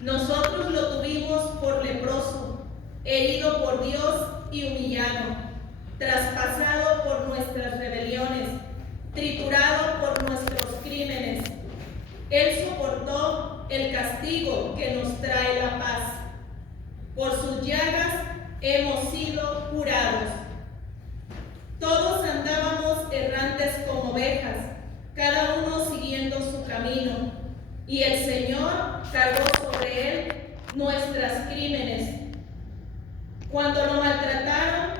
Nosotros lo tuvimos por leproso, herido por Dios y humillado, traspasado por nuestras rebeliones, triturado por nuestros crímenes. Él soportó el castigo que nos trae la paz. Por sus llagas hemos sido curados. Todos andábamos errantes como ovejas, cada uno siguiendo su camino, y el Señor cargó sobre él nuestras crímenes. Cuando lo maltrataron,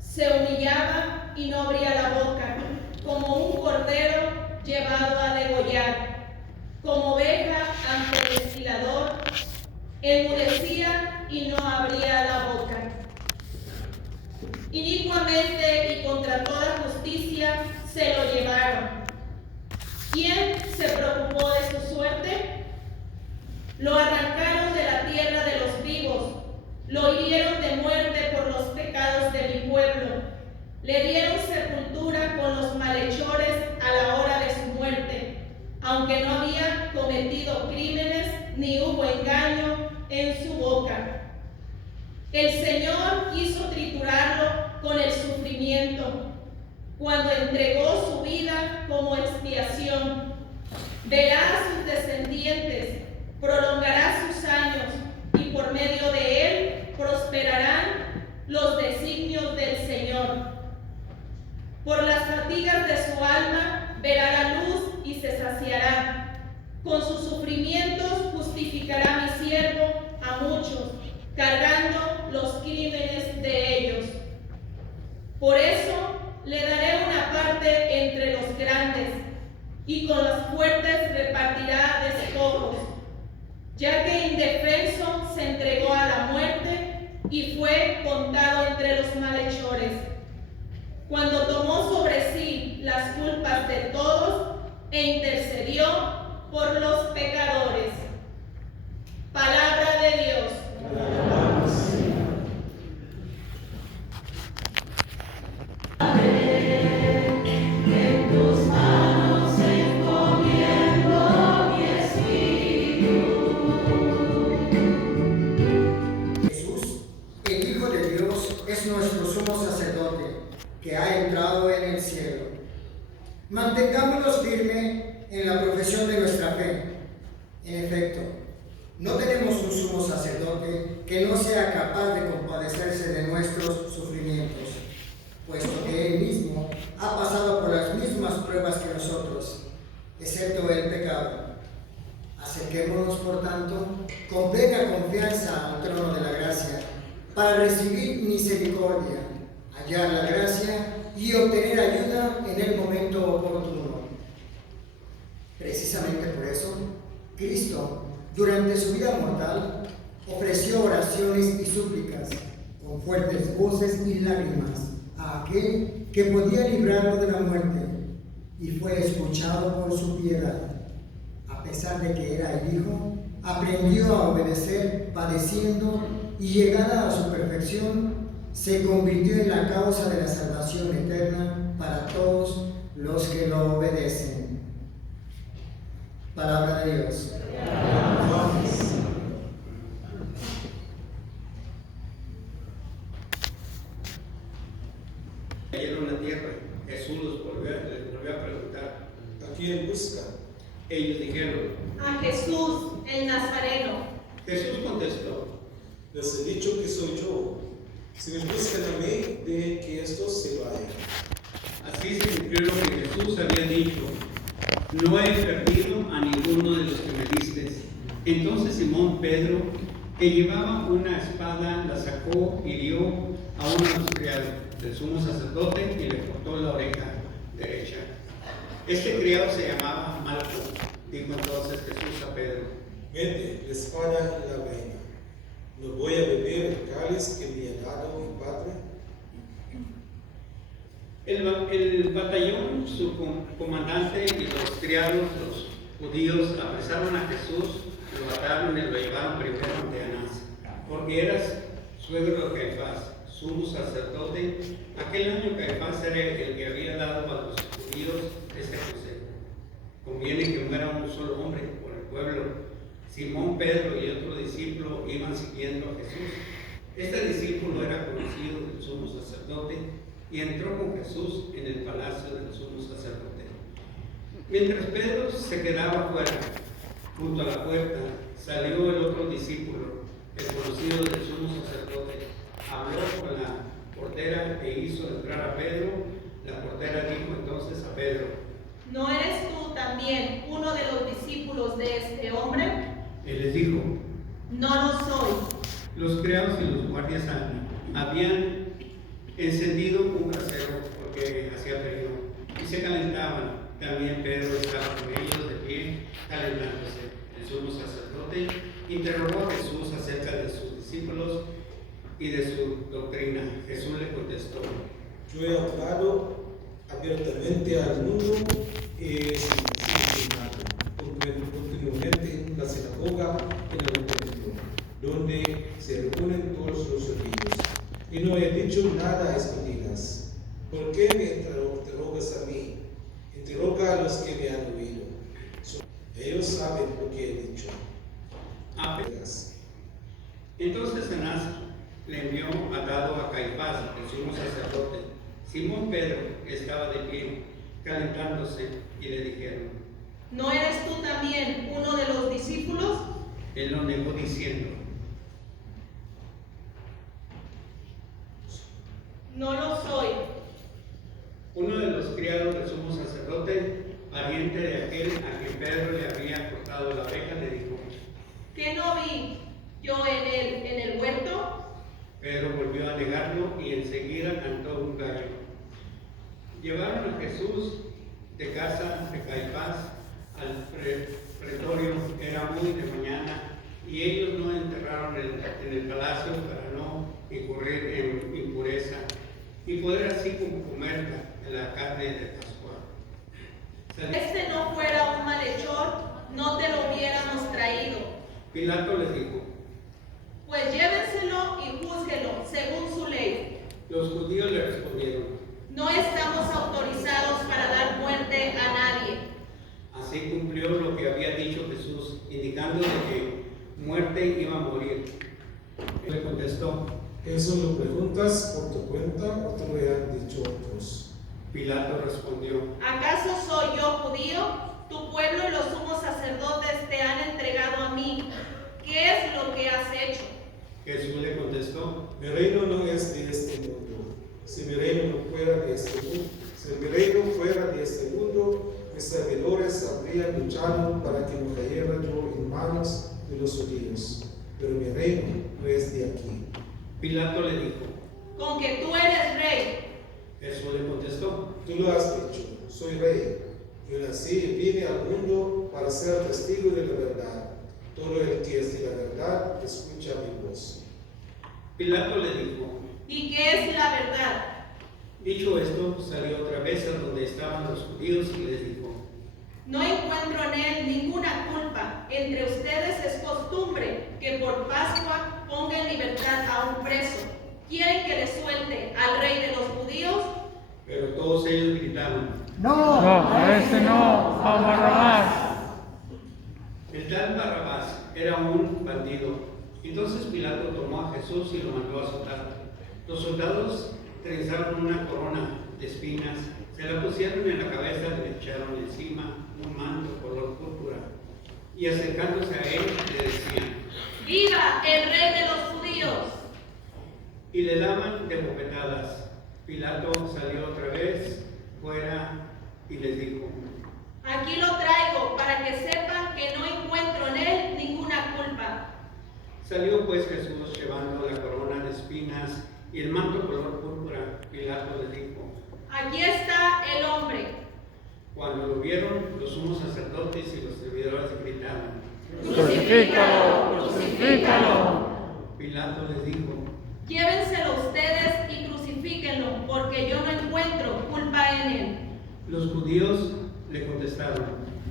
se humillaba y no abría la boca, como un cordero llevado a degollar, como oveja ante el destilador, enmudecía y no abría la boca. Inicuamente y contra toda justicia se lo llevaron. ¿Quién se preocupó de su suerte? Lo arrancaron de la tierra de los vivos, lo hirieron de muerte por los pecados de mi pueblo, le dieron sepultura con los malhechores a la hora de su muerte, aunque no había cometido crímenes ni hubo engaño en su boca. El Señor quiso triturarlo con el sufrimiento, cuando entregó su vida como expiación. Verá a sus descendientes, prolongará sus años, y por medio de él prosperarán los designios del Señor. Por las fatigas de su alma verá la luz y se saciará. Con sus sufrimientos justificará mi siervo a muchos, cargando los crímenes de ellos. Por eso le daré una parte entre los grandes, y con los fuertes repartirá despojos, ya que indefenso se entregó a la muerte y fue contado entre los malhechores. Cuando tomó sobre sí las culpas de todos e intercedió por los pecadores. Palabra de Dios. Que ha entrado en el cielo. Mantengámonos firmes en la profesión de nuestra fe. En efecto, no tenemos un sumo sacerdote que no sea capaz de compadecerse de nuestros sufrimientos, puesto que él mismo ha pasado por las mismas pruebas que nosotros, excepto el pecado. Acerquémonos, por tanto, con plena confianza al trono de la gracia, para recibir misericordia, hallar la gracia y obtener ayuda en el momento oportuno. Precisamente por eso, Cristo, durante su vida mortal, ofreció oraciones y súplicas con fuertes voces y lágrimas a aquel que podía librarlo de la muerte, y fue escuchado por su piedad. A pesar de que era el Hijo, aprendió a obedecer padeciendo, y llegada a su perfección, se convirtió en la causa de la salvación eterna para todos los que lo obedecen. Palabra de Dios. Cayeron en la tierra. Jesús les volvió a preguntar: ¿a quién buscan? Ellos dijeron: A Jesús, el Nazareno. Jesús contestó: les he dicho que soy yo. Si me buscan a mí, dejen que estos se vayan. Así se cumplió lo que Jesús había dicho: no he perdido a ninguno de los que me diste. Entonces Simón Pedro, que llevaba una espada, la sacó y dio a uno de los criados del sumo sacerdote y le cortó la oreja derecha. Este criado se llamaba Malco. Dijo entonces Jesús a Pedro: Vete, la espada y la vaina. ¿No voy a beber el cáliz que me ha dado mi Padre? El batallón, su comandante y los criados, los judíos, apresaron a Jesús, lo ataron y lo llevaron primero ante Anás, porque era suegro de Caifás, sumo sacerdote. Aquel año Caifás era el que había dado a los judíos este consejo: conviene que muera un solo hombre por el pueblo, Simón Pedro y otro discípulo iban siguiendo a Jesús. Este discípulo era conocido del sumo sacerdote y entró con Jesús en el palacio del sumo sacerdote. Mientras Pedro se quedaba fuera, junto a la puerta, salió el otro discípulo, el conocido del sumo sacerdote. Habló con la portera e hizo entrar a Pedro. La portera dijo entonces a Pedro: ¿No eres tú también uno de los discípulos de este hombre? Él les dijo: No lo soy. Los criados y los guardias habían encendido un brasero porque hacía frío y se calentaban. También Pedro estaba con ellos de pie, calentándose. El sumo sacerdote interrogó a Jesús acerca de sus discípulos y de su doctrina. Jesús le contestó: Yo he hablado abiertamente al mundo y sin continuamente en la sinagoga, en el templo, donde se reúnen todos los judíos. Y no he dicho nada a escondidas. ¿Por qué me interrogas a mí? Interroga a los que me han oído. Ellos saben lo que he dicho. Entonces Anás le envió atado a Caifás, el sumo sacerdote. Simón Pedro estaba de pie, calentándose, y le dijeron: ¿No eres tú también uno de los discípulos? Él lo negó diciendo: No lo soy. Uno de los criados del sumo sacerdote, pariente de aquel a quien Pedro le había cortado la oreja, le dijo: ¿Qué no vi yo en el huerto? Pedro volvió a negarlo y enseguida cantó un gallo. Llevaron a Jesús de casa de Caifás al pretorio. Era muy de mañana y ellos no enterraron en el palacio para no incurrir en impureza y poder así comer la carne de Pascua. Este no fuera un malhechor, no te lo hubiéramos traído. Pilato les dijo: Pues llévenselo y júzguelo según su ley. Los judíos le respondieron: No estamos autorizados para dar muerte a nadie. Así cumplió lo que había dicho Jesús, indicando de que muerte iba a morir. Él le contestó: ¿Eso lo preguntas por tu cuenta o te lo han dicho otros? Pilato respondió: ¿Acaso soy yo judío? Tu pueblo y los sumos sacerdotes te han entregado a mí. ¿Qué es lo que has hecho? Jesús le contestó: Mi reino no es de este mundo. Si mi reino fuera de este mundo, mis servidores habrían luchado para que no cayera yo en manos de los judíos. Pero mi reino no es de aquí. Pilato le dijo: Con que tú eres rey. Jesús le contestó: Tú lo has dicho, soy rey. Yo nací y vine al mundo para ser testigo de la verdad. Todo el que es de la verdad escucha mi voz. Pilato le dijo: ¿Y qué es la verdad? Dicho esto, salió otra vez a donde estaban los judíos y les dijo: No encuentro en él ninguna culpa. Entre ustedes es costumbre que por Pascua ponga en libertad a un preso. ¿Quieren que le suelte al rey de los judíos? Pero todos ellos gritaron: No, a ese no, a Barrabás. El tal Barrabás era un bandido. Entonces Pilato tomó a Jesús y lo mandó a azotar. Los soldados trenzaron una corona de espinas, se la pusieron en la cabeza, le echaron encima un manto color púrpura y acercándose a él le decían: ¡Viva el rey de los judíos! Y le daban de bofetadas. Pilato salió otra vez fuera y les dijo: Aquí lo traigo para que sepan que no encuentro en él ninguna culpa. Salió pues Jesús llevando la corona de espinas y el manto color púrpura. Pilato les dijo: Aquí está el hombre. Cuando lo vieron, los sumos sacerdotes y los servidores gritaron: Crucifícalo, crucifícalo. Pilato les dijo: Llévenselo ustedes y crucifíquenlo, porque yo no encuentro culpa en él. Los judíos le contestaron: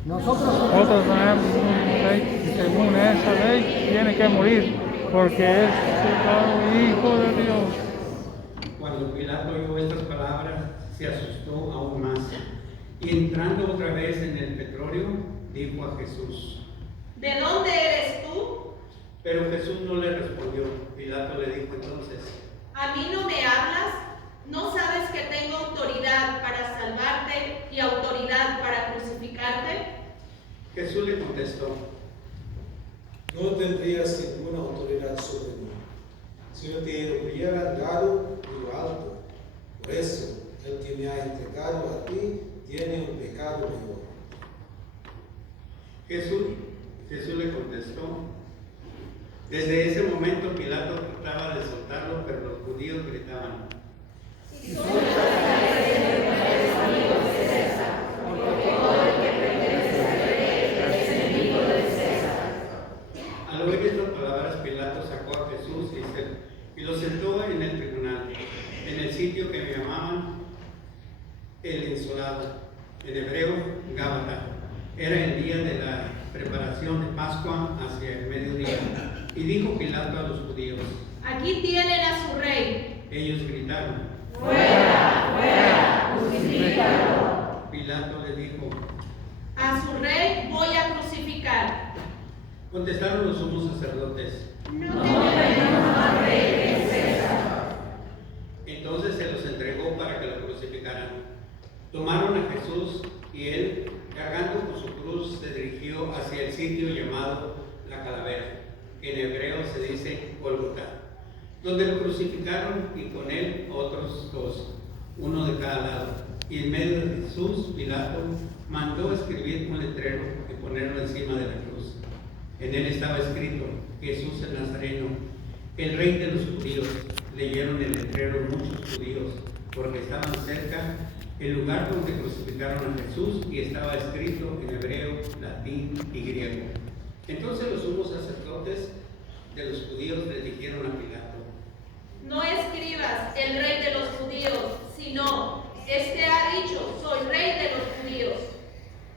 Nosotros tenemos un rey y según esa ley tiene que morir, porque es el Hijo de Dios. Cuando Pilato oyó estas palabras, se asustó aún más. Y entrando otra vez en el pretorio, dijo a Jesús: ¿de dónde eres tú? Pero Jesús no le respondió. Pilato le dijo entonces: ¿A mí no me hablas? ¿No sabes que tengo autoridad para salvarte y autoridad para crucificarte? Jesús le contestó: No tendrías ninguna autoridad sobre mí, si no te hubieran dado lo alto. Por eso, el que me ha entregado a ti tiene un pecado mayor. Jesús le contestó. Desde ese momento Pilato trataba de soltarlo, pero los judíos gritaban: Al oír estas palabras, Pilato sacó a Jesús y lo sentó en el tribunal, en el sitio que llamaban el Ensolado, en hebreo Gábata. Era el día de la preparación de Pascua, hacia el mediodía. Y dijo Pilato a los judíos: Aquí tienen a su rey. Ellos gritaron: ¡Fuera, fuera, crucifícalo! Pilato le dijo: A su rey voy a crucificar. Contestaron los sumos sacerdotes: No tenemos más rey que César. Entonces se los entregó para que lo crucificaran. Tomaron a Jesús y él, cargando con su cruz, se dirigió hacia el sitio llamado La Calavera. En hebreo se dice Gólgota, donde lo crucificaron, y con él otros dos, uno de cada lado. Y en medio de Jesús, Pilato mandó escribir un letrero y ponerlo encima de la cruz. En él estaba escrito: Jesús el Nazareno, el Rey de los judíos. Leyeron el letrero muchos judíos, porque estaban cerca el lugar donde crucificaron a Jesús, y estaba escrito en hebreo, latín y griego. Entonces los sumos sacerdotes de los judíos le dijeron a Pilato: No escribas el rey de los judíos, sino este ha dicho: soy rey de los judíos.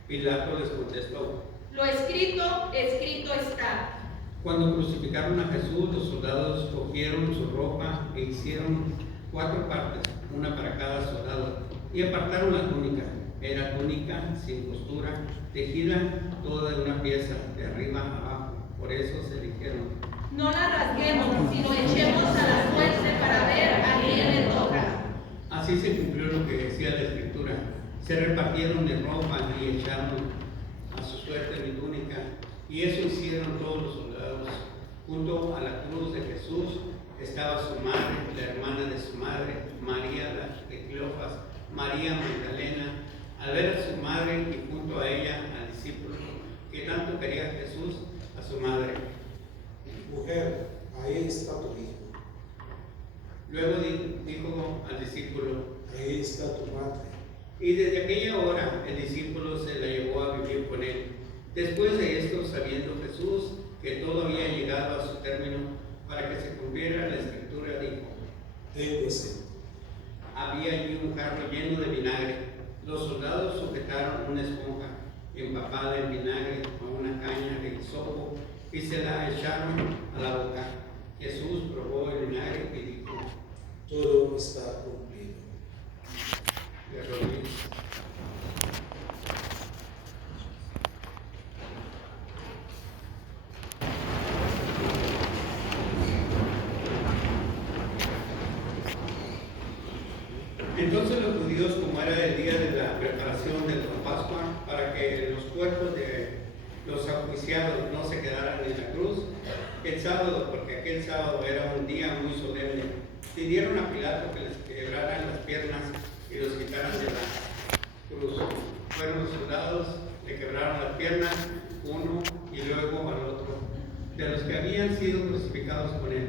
Pilato les contestó: Lo escrito, escrito está. Cuando crucificaron a Jesús, los soldados cogieron su ropa e hicieron 4 partes, una para cada soldado, y apartaron la túnica. Era túnica sin costura, tejida toda de una pieza, de arriba a abajo. Por eso se dijeron: No la rasguemos, sino echemos a la suerte para ver a quién le toca. Así se cumplió lo que decía la Escritura. Se repartieron de ropa y echaron a su suerte mi túnica. Y eso hicieron todos los soldados. Junto a la cruz de Jesús estaba su madre, la hermana de su madre, María la de Cleofas, María Magdalena. Al ver a su madre y junto a ella al discípulo que tanto quería a Jesús, a su madre. Mujer, ahí está tu hijo. Luego dijo al discípulo: Ahí está tu madre. Y desde aquella hora el discípulo se la llevó a vivir con él. Después de esto, sabiendo Jesús que todo había llegado a su término, para que se cumpliera la Escritura, dijo: Tengo sed. Había allí un jarro lleno de vinagre. Los soldados sujetaron una esponja empapada en vinagre a una caña de hisopo y se la echaron a la boca. Jesús probó el vinagre y dijo: Todo está cumplido. De rodillas. Entonces los judíos, como era el día de la preparación de la Pascua, para que los cuerpos de los ajusticiados no se quedaran en la cruz, el sábado, porque aquel sábado era un día muy solemne, pidieron a Pilato que les quebraran las piernas y los quitaran de la cruz. Fueron los soldados, le quebraron las piernas, uno y luego al otro, de los que habían sido crucificados con él.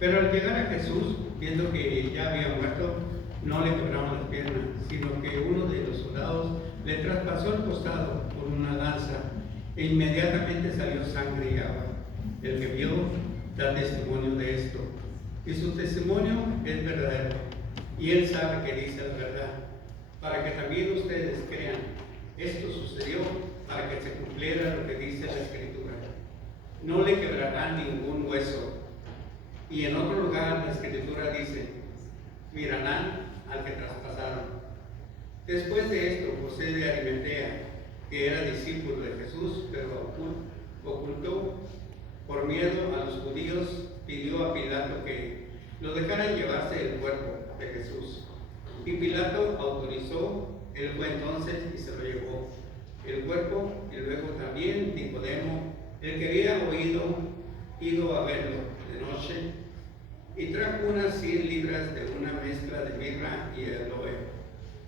Pero al llegar a Jesús, viendo que ya había muerto, no le quebraron las piernas, sino que uno de los soldados le traspasó el costado con una lanza, e inmediatamente salió sangre y agua. El que vio da testimonio de esto, y su testimonio es verdadero, y él sabe que dice la verdad, para que también ustedes crean. Esto sucedió para que se cumpliera lo que dice la Escritura: no le quebrarán ningún hueso. Y en otro lugar la Escritura dice: mirarán al que traspasaron. Después de esto, José de Arimatea, que era discípulo de Jesús, pero ocultó por miedo a los judíos, pidió a Pilato que lo dejaran llevarse el cuerpo de Jesús. Y Pilato autorizó, él fue entonces y se lo llevó el cuerpo, y luego también Nicodemo, el que había ido a verlo de noche, y trajo unas 100 libras de una mezcla de mirra y aloe.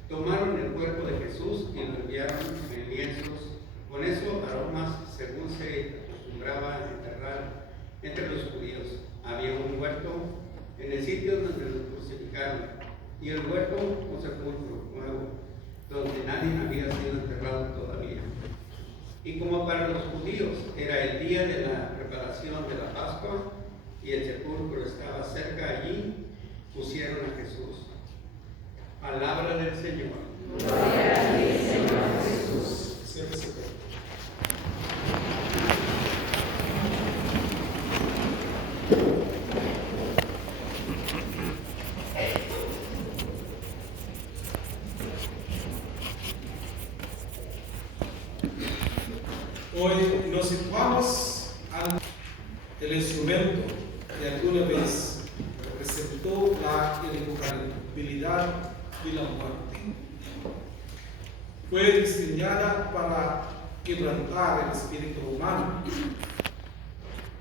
Tomaron el cuerpo de Jesús y lo enviaron en lienzos, con esos aromas según se acostumbraba a enterrar entre los judíos. Había un huerto en el sitio donde lo crucificaron, y el huerto un sepulcro nuevo, donde nadie había sido enterrado todavía. Y como para los judíos era el día de la preparación de la Pascua, y el sepulcro estaba cerca allí, pusieron a Jesús. Palabra del Señor. Gloria a ti, Señor Jesús. Siéntese. Hoy nos situamos ante el instrumento que alguna vez representó la irrevocabilidad de la muerte. Fue diseñada para quebrantar el espíritu humano,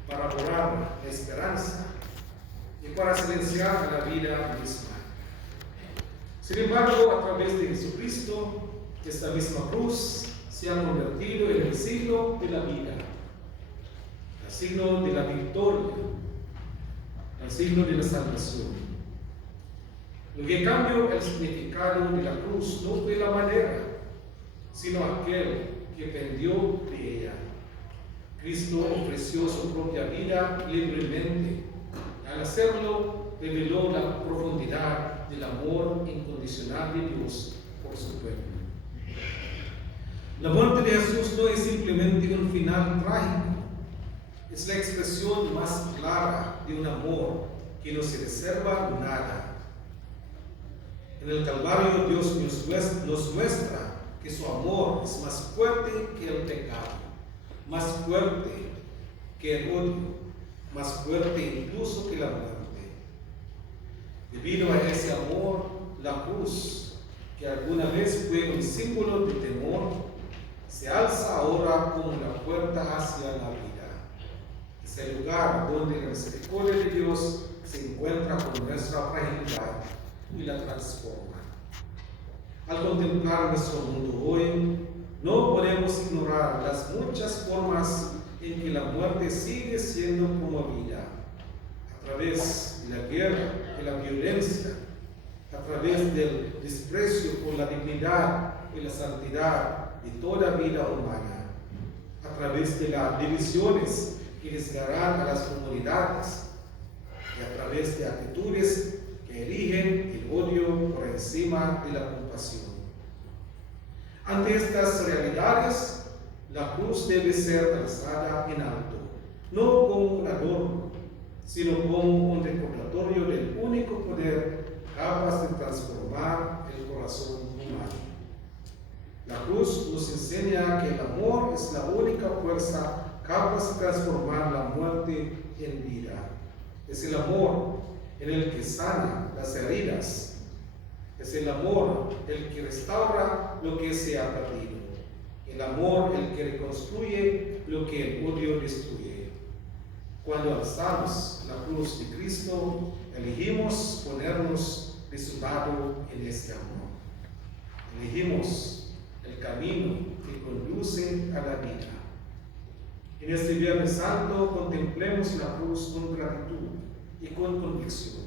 para borrar la esperanza y para silenciar la vida misma. Sin embargo, a través de Jesucristo, esta misma cruz se ha convertido en el signo de la vida, el signo de la victoria, el signo de la salvación. Lo que cambió el significado de la cruz no fue la madera, sino aquel que pendió de ella. Cristo ofreció su propia vida libremente. Al hacerlo, reveló la profundidad del amor incondicional de Dios por su pueblo. La muerte de Jesús no es simplemente un final trágico, es la expresión más clara de un amor que no se reserva nada. En el Calvario, Dios nos muestra que su amor es más fuerte que el pecado, más fuerte que el odio, más fuerte incluso que la muerte. Debido a ese amor, la cruz, que alguna vez fue un símbolo de temor, se alza ahora como una puerta hacia la vida. Es el lugar donde la misericordia de Dios se encuentra con nuestra fragilidad y la transforma. Al contemplar nuestro mundo hoy, no podemos ignorar las muchas formas en que la muerte sigue siendo promovida, a través de la guerra, de la violencia, a través del desprecio por la dignidad y la santidad de toda vida humana, a través de las divisiones que desgarran a las comunidades y a través de actitudes que eligen el odio por encima de la compasión. Ante estas realidades, la cruz debe ser alzada en alto, no como un adorno, sino como un recordatorio del único poder capaz de transformar el corazón humano. La cruz nos enseña que el amor es la única fuerza capaz de transformar la muerte en vida. Es el amor en el que sana las heridas. Es el amor el que restaura lo que se ha perdido. El amor el que reconstruye lo que el odio destruye. Cuando alzamos la cruz de Cristo, elegimos ponernos de su lado en este amor. Elegimos el camino que conduce a la vida. En este Viernes Santo contemplemos la cruz con gratitud y con convicción.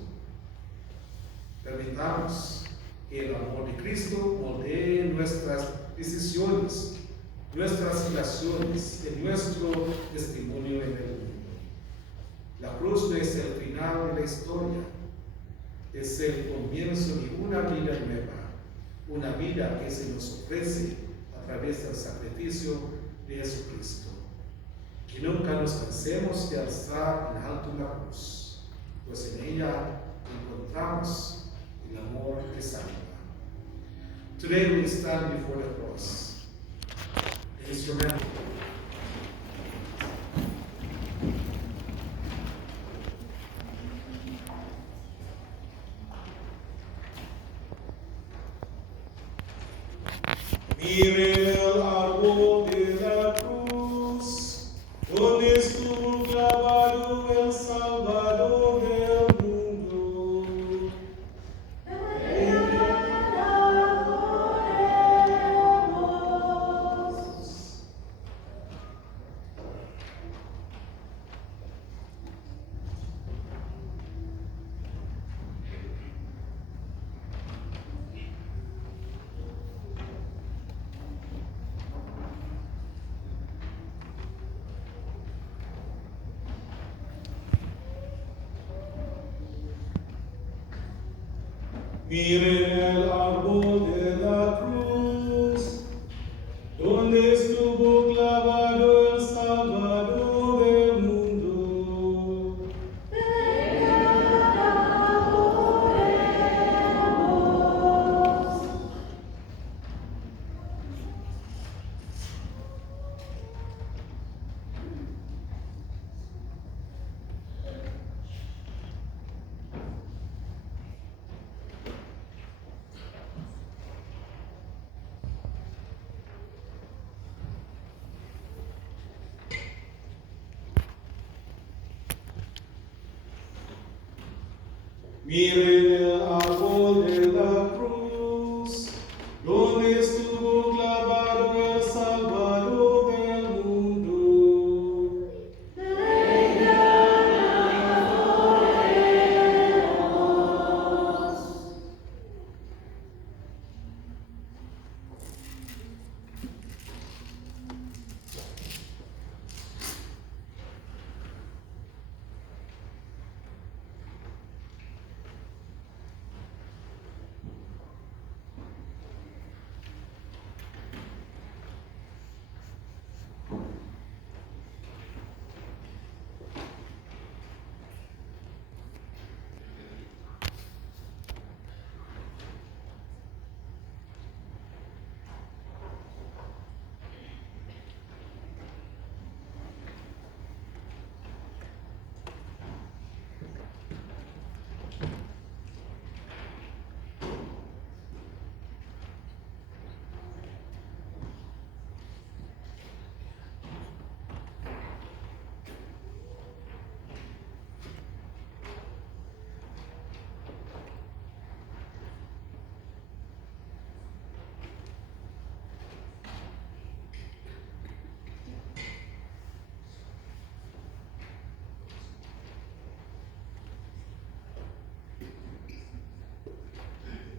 Permitamos que el amor de Cristo moldee nuestras decisiones, nuestras relaciones y nuestro testimonio en el mundo. La cruz no es el final de la historia, es el comienzo de una vida nueva, una vida que se nos ofrece a través del sacrificio de Jesucristo. Que nunca nos cansemos de alzar en alto la cruz, pues en ella encontramos el amor que salva. Today we stand before the cross, the instrument Miren el árbol de la cruz, donde estuvo clavado el Salvador del mundo. Miren el árbol de la cruz, donde estuvo clavado el Salvador del mundo. Miren el árbol de la cruz, donde estuvo clavado el Salvador del mundo.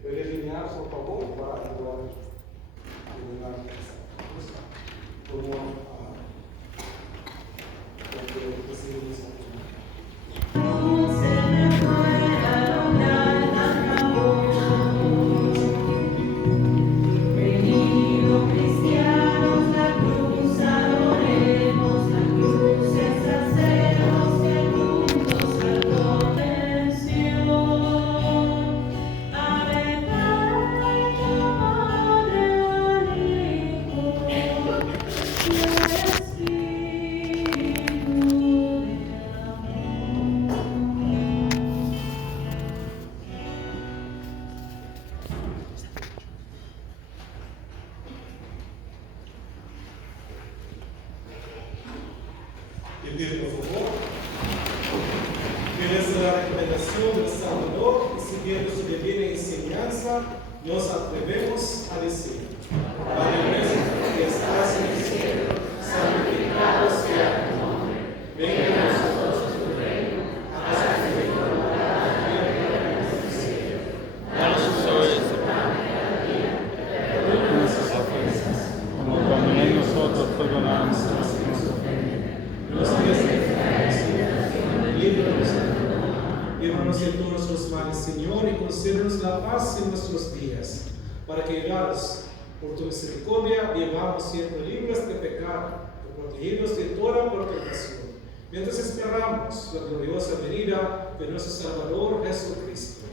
Puede alinear, por favor, para ayudar a iluminar como lo que recibimos aquí. Y pido por favor, que la recomendación del Salvador y siguiendo su divina enseñanza, nos atrevemos a decir: Padre nuestro que estás en el cielo, santificado sea tu nombre. Venga a nosotros tu reino, hágase tu voluntad en la tierra como en el cielo. Danos hoy nuestro pan de cada día, perdona nuestras ofensas, como también nosotros perdonamos a los que nos ofenden. No nos dejes caer en tentación, líbranos de todos nuestros males, Señor, y concédenos la paz en nuestros días, para que, ayudados por tu misericordia, vivamos siempre libres de pecado y protegidos de toda perturbación, mientras esperamos la gloriosa venida de nuestro Salvador Jesucristo.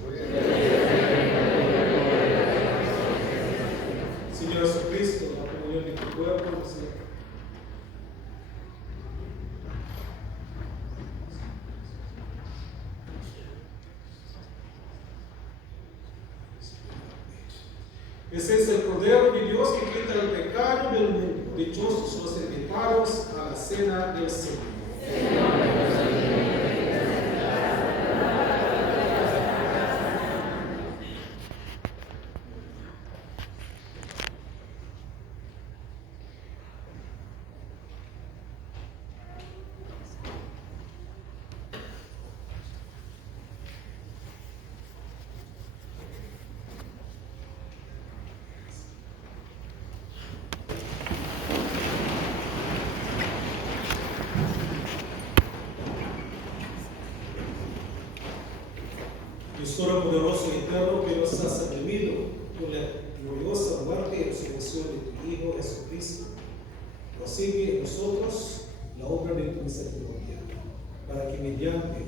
Señor Jesucristo, la comunión de tu cuerpo, Señor. Ese es el Cordero de Dios que quita el pecado del mundo. Dichosos los invitados a la cena del Señor. Dios Todopoderoso y eterno, que nos has redimido por la gloriosa muerte y resurrección de tu Hijo Jesucristo, prosigue en nosotros la obra de tu misericordia, para que mediante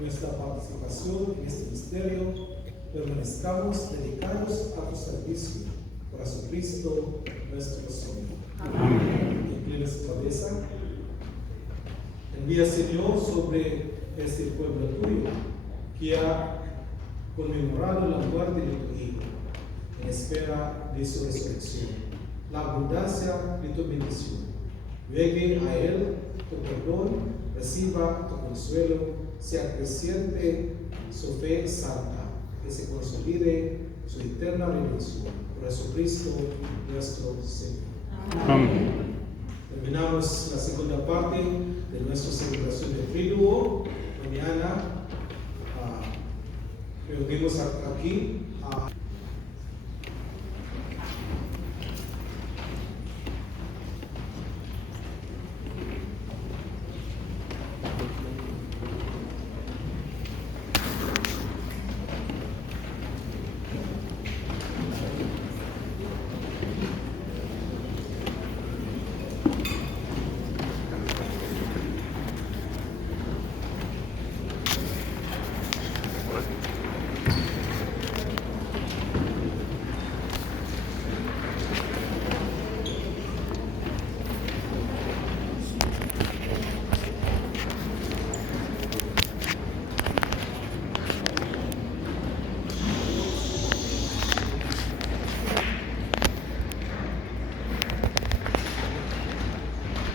nuestra participación en este misterio permanezcamos dedicados a tu servicio, por Jesucristo nuestro Señor. Amén. Inclina su cabeza. Envía, Señor, sobre este pueblo tuyo que ha conmemorado la muerte de tu Hijo, en espera de su resurrección, la abundancia de tu bendición. Llegue a él tu perdón, reciba tu consuelo, sea creciente su fe santa, que se consolide su eterna redención. Por Jesucristo nuestro Señor. Amén. Terminamos la segunda parte de nuestra celebración de Triduo. Mañana reunimos aquí a